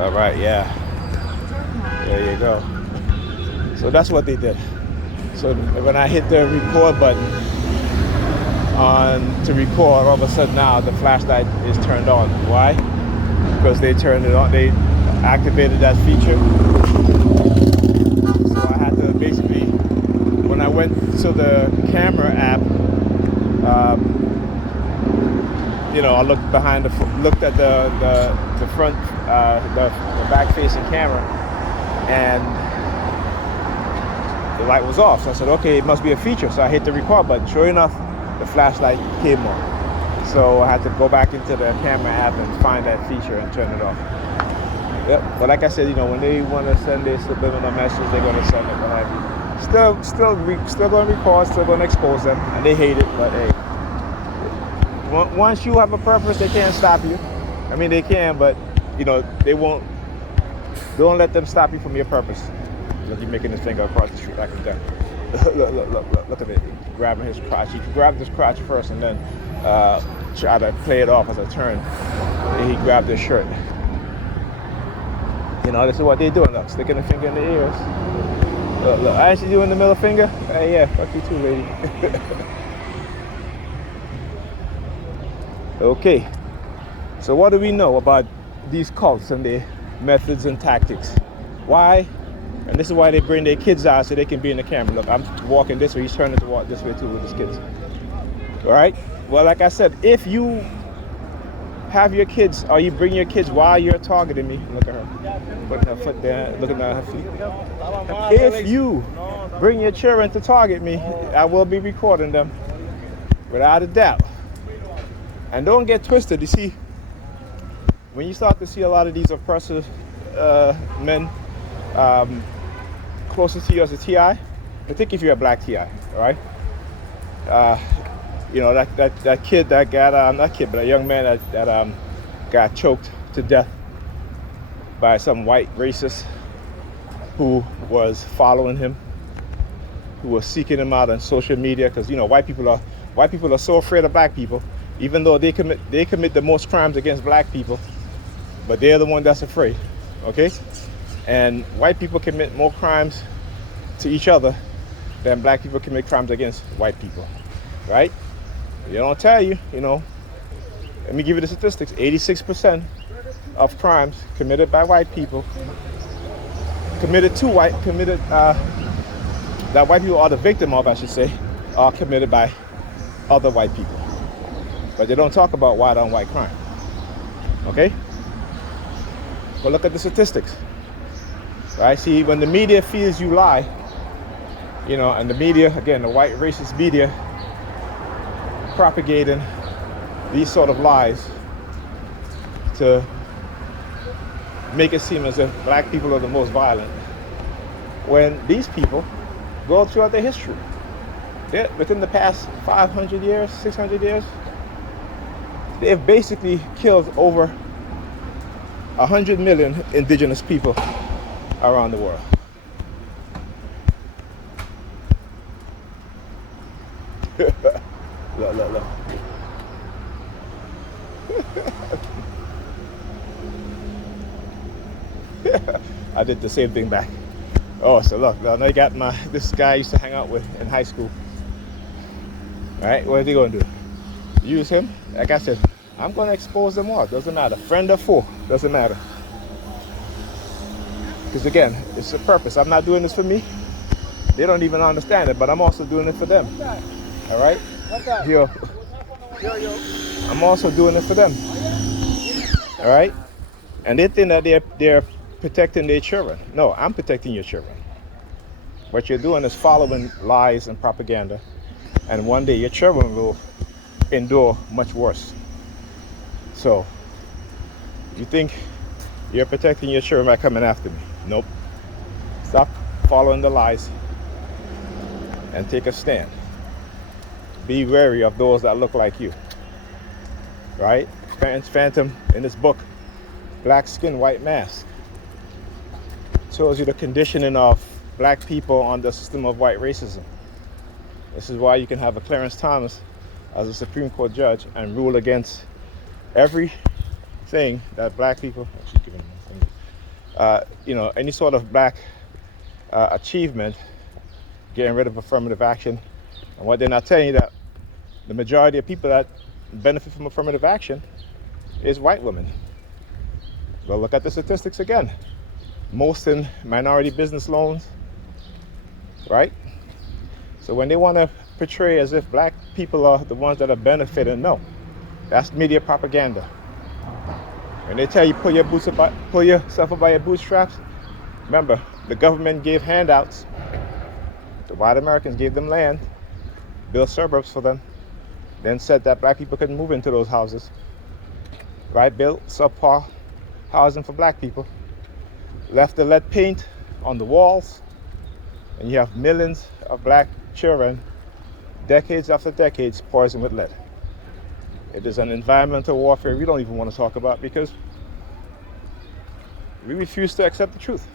All right, yeah. There you go. So that's what they did. So when I hit the record button on to record, all of a sudden now the flashlight is turned on. Why? Because they turned it on. They activated that feature. So I had to basically, when I went to the camera app, I looked behind looked at the front, the back-facing camera, and the light was off. So I said, okay, it must be a feature. So I hit the record button. Sure enough, the flashlight came on. So I had to go back into the camera app and find that feature and turn it off. Yep. But like I said, when they want to send their subliminal message, they're going to send it. What have you. Still going to record, still going to expose them, and they hate it. But hey, once you have a purpose, they can't stop you. I mean, they can, but they won't. Don't let them stop you from your purpose. Look, he's making his finger across the street like he's done. Look at it. He's grabbing his crotch. He grabbed his crotch first and then try to play it off as a turn. And he grabbed his shirt. This is what they're doing. Look, sticking the finger in the ears. Look. I see you in the middle finger. Hey, yeah, fuck you too, lady. Okay. So what do we know about these cults and their methods and tactics? Why? And this is why they bring their kids out so they can be in the camera. Look, I'm walking this way. He's turning to walk this way too with his kids. All right? Well, like I said, if you have your kids or you bring your kids while you're targeting me, look at her, putting her foot there, looking at her feet. If you bring your children to target me, I will be recording them without a doubt. And don't get twisted. You see, when you start to see a lot of these oppressive men closest to you as a TI, I think if you're a black TI, all right? That kid that got, not kid, but a young man that got choked to death by some white racist who was following him, who was seeking him out on social media, because white people are so afraid of black people, even though they commit the most crimes against black people, but they're the one that's afraid, okay? And white people commit more crimes to each other than black people commit crimes against white people, right? They don't tell you, let me give you the statistics. 86% of crimes committed by white people, that white people are the victim of, I should say, are committed by other white people. But they don't talk about white on white crime, okay? Well, look at the statistics. Right? See, when the media feels you lie, and the media, again, the white racist media, propagating these sort of lies to make it seem as if black people are the most violent, when these people go throughout their history, within the past 500 years, 600 years, they've basically killed over 100 million indigenous people around the world. Look. I did the same thing back. Oh, so look, now you got this guy I used to hang out with in high school. All right, what are they going to do? Use him? Like I said, I'm going to expose them all. Doesn't matter. Friend or foe, doesn't matter. Because again, it's a purpose. I'm not doing this for me. They don't even understand it, but I'm also doing it for them. All right? Yo. I'm also doing it for them. All right? And they think that they're protecting their children. No, I'm protecting your children. What you're doing is following lies and propaganda. And one day your children will endure much worse. So, you think you're protecting your children by coming after me? Nope. Stop following the lies and take a stand. Be wary of those that look like you. Right? Terence Phantom, in his book, Black Skin, White Mask, shows you the conditioning of black people on the system of white racism. This is why you can have a Clarence Thomas as a Supreme Court judge and rule against everything that black people, any sort of black achievement, getting rid of affirmative action. And what they're not telling you that the majority of people that benefit from affirmative action is white women. Go look at the statistics again. Most in minority business loans, right? So when they want to portray as if black people are the ones that are benefiting, no, that's media propaganda. When they tell you pull yourself up by your bootstraps, remember the government gave handouts. The white Americans gave them land, built suburbs for them, then said that black people couldn't move into those houses, right? Built subpar housing for black people, left the lead paint on the walls, and you have millions of black children, decades after decades, poisoned with lead. It is an environmental warfare we don't even want to talk about because we refuse to accept the truth.